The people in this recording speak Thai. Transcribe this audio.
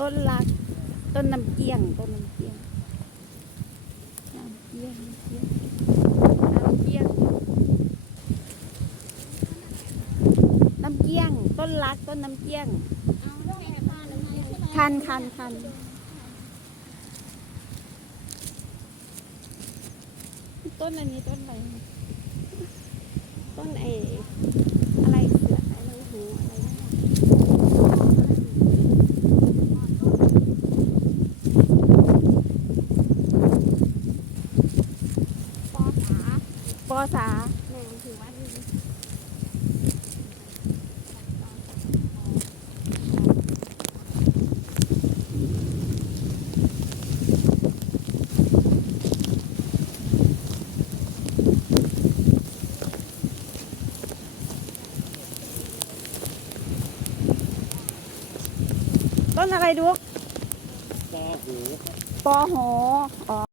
ต้นรัก ต้นน้ำเกี้ยง ต้นน้ำเกี้ยง น้ำเกี้ยง น้ำเกี้ยงน้ำเกี้ยง น้ำเกี้ยง ต้นรัก ต้นน้ำเกี้ยง คันคันคันต้นอันนี้ต้นอะไร ต้นเออะไรเสืออะไรหูอะไรนั่นน่ะปอสา ปอสาแม่ถือว่าดีต้นอะไรดุกปอหูปอหออ๋อ